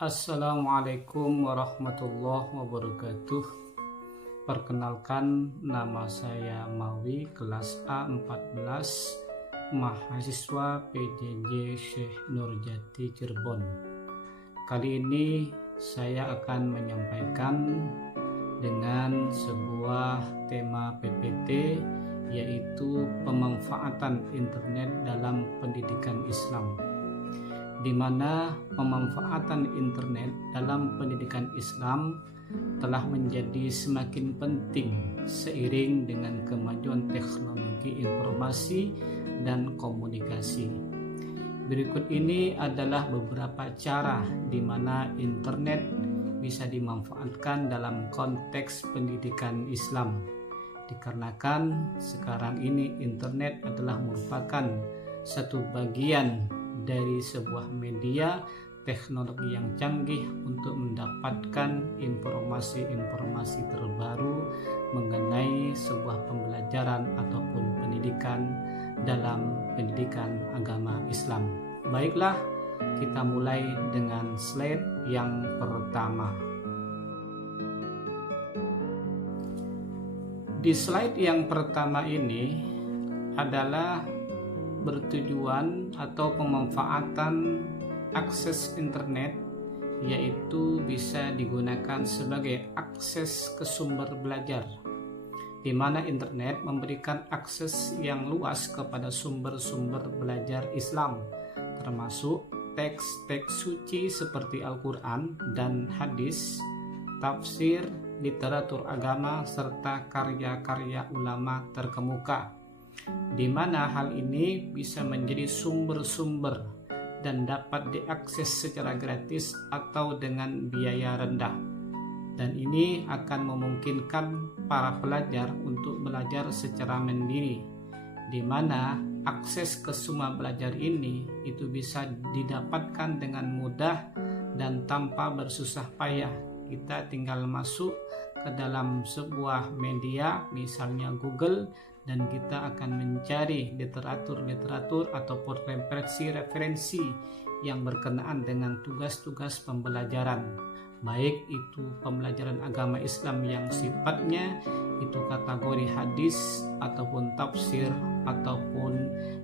Assalamualaikum warahmatullahi wabarakatuh. Perkenalkan, nama saya Mawi, kelas A14, mahasiswa PJJ Syekh Nurjati Cirebon. Kali ini saya akan menyampaikan dengan sebuah tema PPT, yaitu pemanfaatan internet dalam pendidikan Islam, di mana pemanfaatan internet dalam pendidikan Islam telah menjadi semakin penting seiring dengan kemajuan teknologi informasi dan komunikasi. Berikut ini adalah beberapa cara di mana internet bisa dimanfaatkan dalam konteks pendidikan Islam. Dikarenakan sekarang ini internet adalah merupakan satu bagian dari sebuah media teknologi yang canggih untuk mendapatkan informasi-informasi terbaru mengenai sebuah pembelajaran ataupun pendidikan dalam pendidikan agama Islam. Baiklah, kita mulai dengan slide yang pertama. Di slide yang pertama ini adalah bertujuan atau pemanfaatan akses internet, yaitu bisa digunakan sebagai akses ke sumber belajar, di mana internet memberikan akses yang luas kepada sumber-sumber belajar Islam, termasuk teks-teks suci seperti Al-Quran dan hadis, tafsir, literatur agama, serta karya-karya ulama terkemuka, di mana hal ini bisa menjadi sumber-sumber dan dapat diakses secara gratis atau dengan biaya rendah. Dan ini akan memungkinkan para pelajar untuk belajar secara mandiri, di mana akses ke semua belajar ini itu bisa didapatkan dengan mudah dan tanpa bersusah payah. Kita tinggal masuk ke dalam sebuah media, misalnya Google, dan kita akan mencari literatur ataupun referensi yang berkenaan dengan tugas-tugas pembelajaran, baik itu pembelajaran agama Islam yang sifatnya itu kategori hadis ataupun tafsir ataupun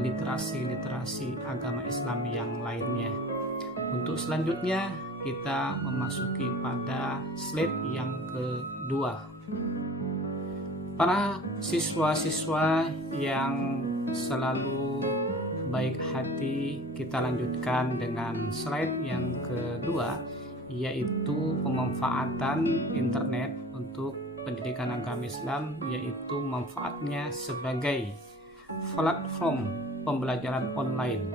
literasi agama Islam yang lainnya. Untuk selanjutnya kita memasuki pada slide yang kedua. Para siswa-siswa yang selalu baik hati, kita lanjutkan dengan slide yang kedua, yaitu pemanfaatan internet untuk pendidikan agama Islam, yaitu manfaatnya sebagai platform pembelajaran online.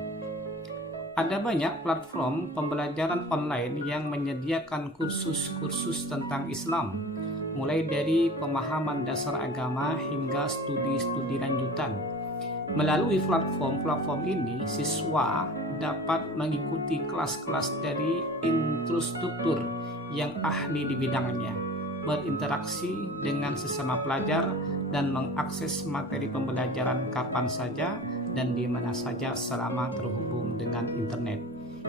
Ada banyak platform pembelajaran online yang menyediakan kursus-kursus tentang Islam, mulai dari pemahaman dasar agama hingga studi-studi lanjutan. Melalui platform ini, siswa dapat mengikuti kelas-kelas dari instruktur yang ahli di bidangnya, berinteraksi dengan sesama pelajar, dan mengakses materi pembelajaran kapan saja dan di mana saja selama terhubung dengan internet.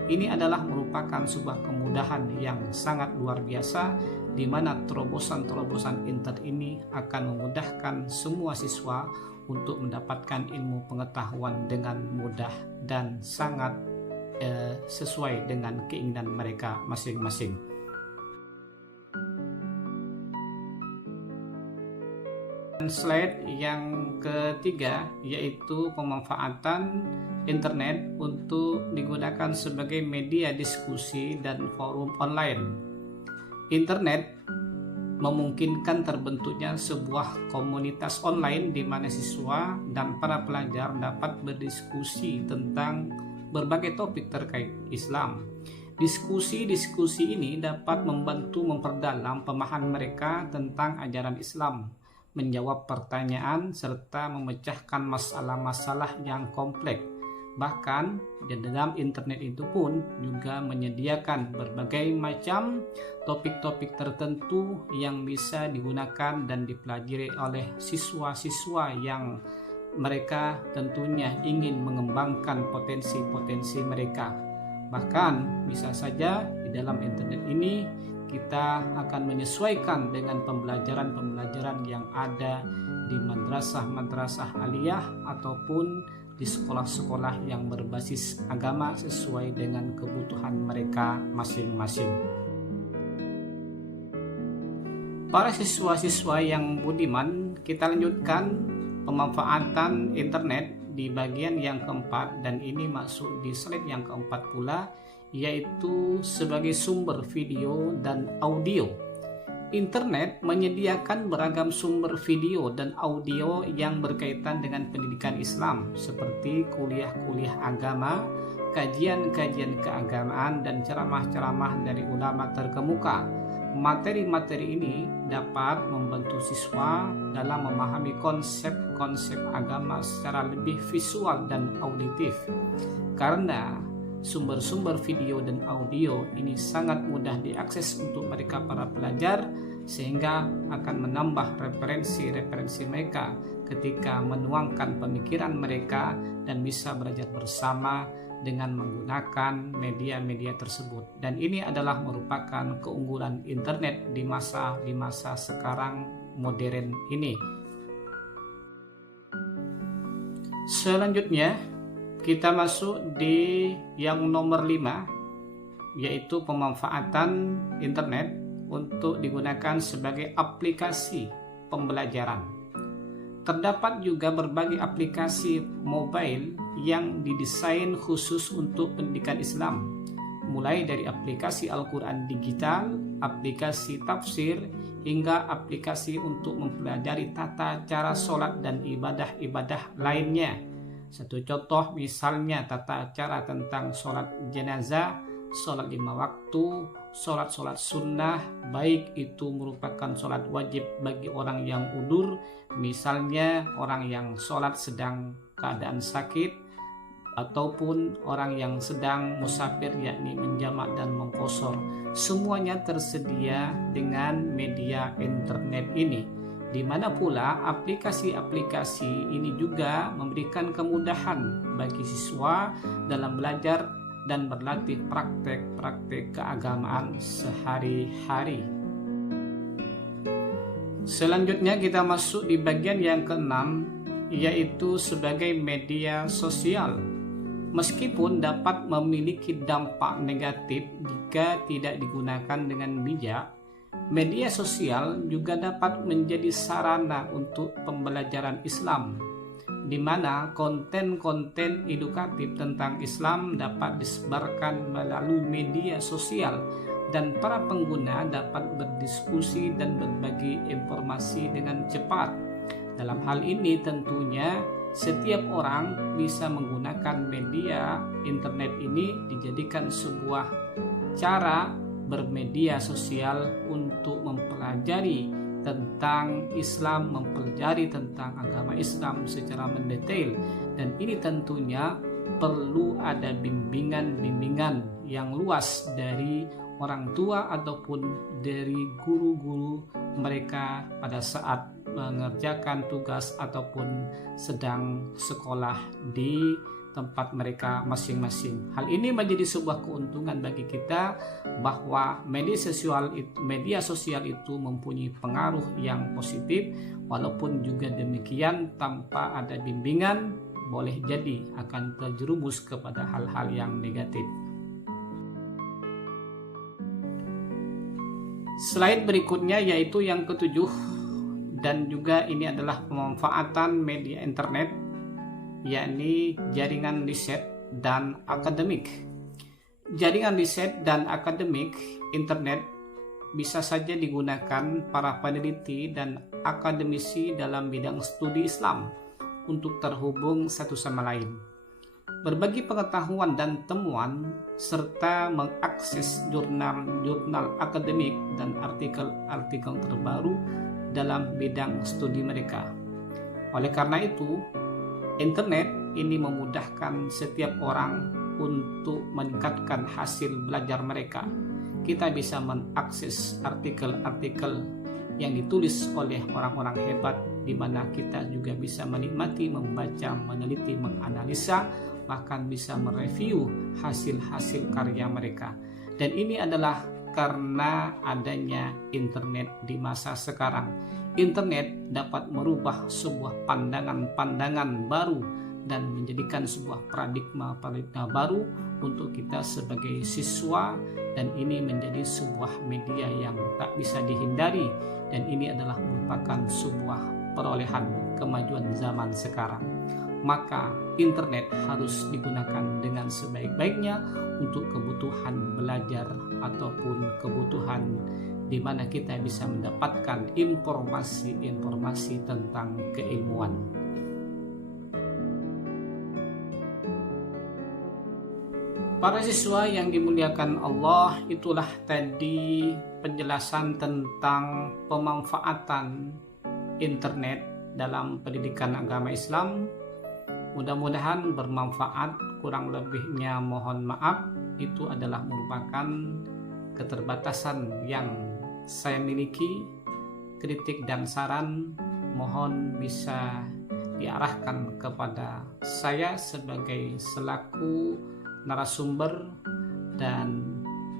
Ini adalah merupakan sebuah kemudahan yang sangat luar biasa, di mana terobosan-terobosan internet ini akan memudahkan semua siswa untuk mendapatkan ilmu pengetahuan dengan mudah dan sangat sesuai dengan keinginan mereka masing-masing. Slide yang ketiga, yaitu pemanfaatan internet untuk digunakan sebagai media diskusi dan forum online. Internet memungkinkan terbentuknya sebuah komunitas online di mana siswa dan para pelajar dapat berdiskusi tentang berbagai topik terkait Islam. Diskusi-diskusi ini dapat membantu memperdalam pemahaman mereka tentang ajaran Islam, menjawab pertanyaan, serta memecahkan masalah-masalah yang kompleks. Bahkan di dalam internet itu pun juga menyediakan berbagai macam topik-topik tertentu yang bisa digunakan dan dipelajari oleh siswa-siswa yang mereka tentunya ingin mengembangkan potensi-potensi mereka. Bahkan bisa saja di dalam internet ini kita akan menyesuaikan dengan pembelajaran yang ada di madrasah-madrasah aliyah ataupun di sekolah-sekolah yang berbasis agama sesuai dengan kebutuhan mereka masing-masing. Para siswa-siswa yang budiman, kita lanjutkan pemanfaatan internet di bagian yang keempat, dan ini masuk di slide yang keempat pula, yaitu sebagai sumber video dan audio. Internet menyediakan beragam sumber video dan audio yang berkaitan dengan pendidikan Islam, seperti kuliah-kuliah agama, kajian-kajian keagamaan, dan ceramah-ceramah dari ulama terkemuka. Materi-materi ini dapat membantu siswa dalam memahami konsep-konsep agama secara lebih visual dan auditif. Karena sumber-sumber video dan audio ini sangat mudah diakses untuk mereka para pelajar, sehingga akan menambah referensi-referensi mereka ketika menuangkan pemikiran mereka dan bisa belajar bersama dengan menggunakan media-media tersebut. Dan ini adalah merupakan keunggulan internet di masa sekarang modern ini. Selanjutnya kita masuk di yang nomor 5, yaitu pemanfaatan internet untuk digunakan sebagai aplikasi pembelajaran. Terdapat juga berbagai aplikasi mobile yang didesain khusus untuk pendidikan Islam, mulai dari aplikasi Al-Quran digital, aplikasi tafsir, hingga aplikasi untuk mempelajari tata cara sholat dan ibadah-ibadah lainnya. Satu contoh misalnya tata cara tentang sholat jenazah, sholat 5 waktu, sholat sunnah, baik itu merupakan sholat wajib bagi orang yang udur, misalnya orang yang sholat sedang keadaan sakit, ataupun orang yang sedang musafir, yakni menjamak dan mengqashar. Semuanya tersedia dengan media internet ini, di mana pula aplikasi-aplikasi ini juga memberikan kemudahan bagi siswa dalam belajar dan berlatih praktek-praktek keagamaan sehari-hari. Selanjutnya kita masuk di bagian yang keenam, yaitu sebagai media sosial. Meskipun dapat memiliki dampak negatif jika tidak digunakan dengan bijak, media sosial juga dapat menjadi sarana untuk pembelajaran Islam, di mana konten-konten edukatif tentang Islam dapat disebarkan melalui media sosial dan para pengguna dapat berdiskusi dan berbagi informasi dengan cepat. Dalam hal ini tentunya setiap orang bisa menggunakan media internet ini dijadikan sebuah cara bermedia sosial untuk mempelajari tentang Islam, mempelajari tentang agama Islam secara mendetail, dan ini tentunya perlu ada bimbingan yang luas dari orang tua ataupun dari guru-guru mereka pada saat mengerjakan tugas ataupun sedang sekolah di tempat mereka masing-masing. Hal ini menjadi sebuah keuntungan bagi kita bahwa media sosial itu mempunyai pengaruh yang positif, walaupun juga demikian tanpa ada bimbingan boleh jadi akan terjerumus kepada hal-hal yang negatif. Slide berikutnya yaitu yang ketujuh, dan juga ini adalah pemanfaatan media internet, yakni jaringan riset dan akademik. Jaringan riset dan akademik internet bisa saja digunakan para peneliti dan akademisi dalam bidang studi Islam untuk terhubung satu sama lain, berbagi pengetahuan dan temuan, serta mengakses jurnal-jurnal akademik dan artikel-artikel terbaru dalam bidang studi mereka. Oleh karena itu, internet ini memudahkan setiap orang untuk meningkatkan hasil belajar mereka. Kita bisa mengakses artikel-artikel yang ditulis oleh orang-orang hebat, di mana kita juga bisa menikmati, membaca, meneliti, menganalisa, bahkan bisa mereview hasil-hasil karya mereka. Dan ini adalah karena adanya internet di masa sekarang. Internet dapat merubah sebuah pandangan-pandangan baru dan menjadikan sebuah paradigma baru untuk kita sebagai siswa, dan ini menjadi sebuah media yang tak bisa dihindari, dan ini adalah merupakan sebuah perolehan kemajuan zaman sekarang. Maka internet harus digunakan dengan sebaik-baiknya untuk kebutuhan belajar ataupun kebutuhan di mana kita bisa mendapatkan informasi-informasi tentang keilmuan. Para siswa yang dimuliakan Allah, itulah tadi penjelasan tentang pemanfaatan internet dalam pendidikan agama Islam. Mudah-mudahan bermanfaat, kurang lebihnya mohon maaf. Itu adalah merupakan keterbatasan yang saya miliki. Kritik dan saran mohon bisa diarahkan kepada saya sebagai selaku narasumber, dan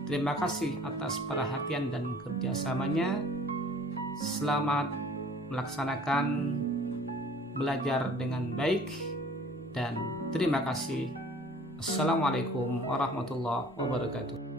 terima kasih atas perhatian dan kerjasamanya. Selamat melaksanakan belajar dengan baik, dan terima kasih. Assalamualaikum warahmatullahi wabarakatuh.